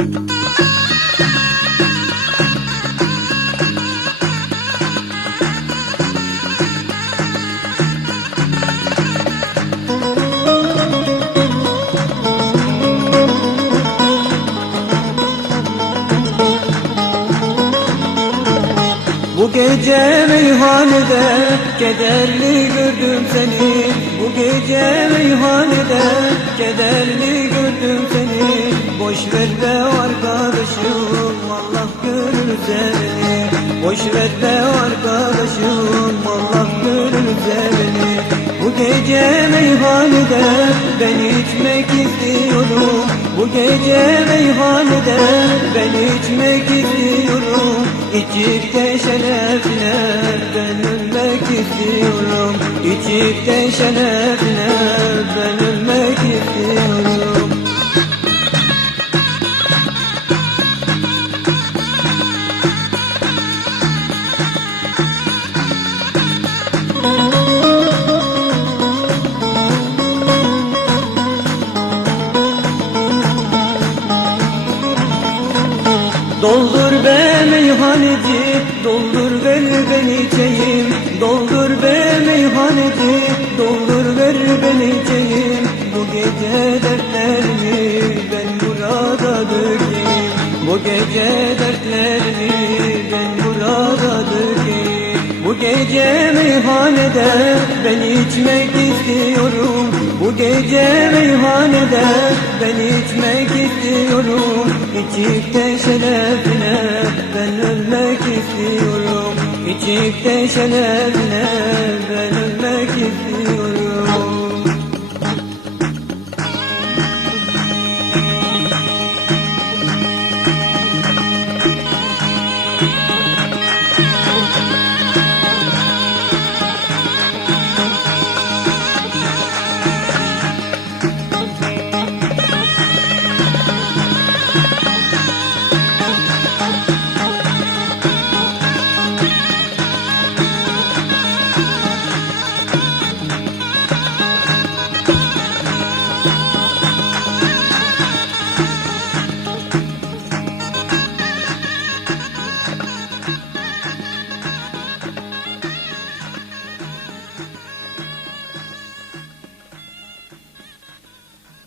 Bu gece meyhanede kederli gördüm seni. Bu gece meyhanede kederli gördüm seni Boş ver be arkadaşım Allah görür seni. Boş ver be arkadaşım Allah görür seni. Bu gece meyhanede ben içmek istiyorum. Bu gece meyhanede ben içmek istiyorum. İçip de şerefine ben ölmek istiyorum. İçip de şerefine ben ölmek Doldur be meyhaneci, doldur ver ben içeyim Doldur be meyhaneci, doldur ver ben içeyim Bu gece dertlerimi ben burada dökeyim Bu gece dertlerimi ben burada dökeyim Bu gece meyhanede ben içmek istiyorum. Bu gece meyhanede ben içmek istiyorum İçip de şerefine ben ölmek istiyorum. İçip de şerefine ben ölmek istiyorum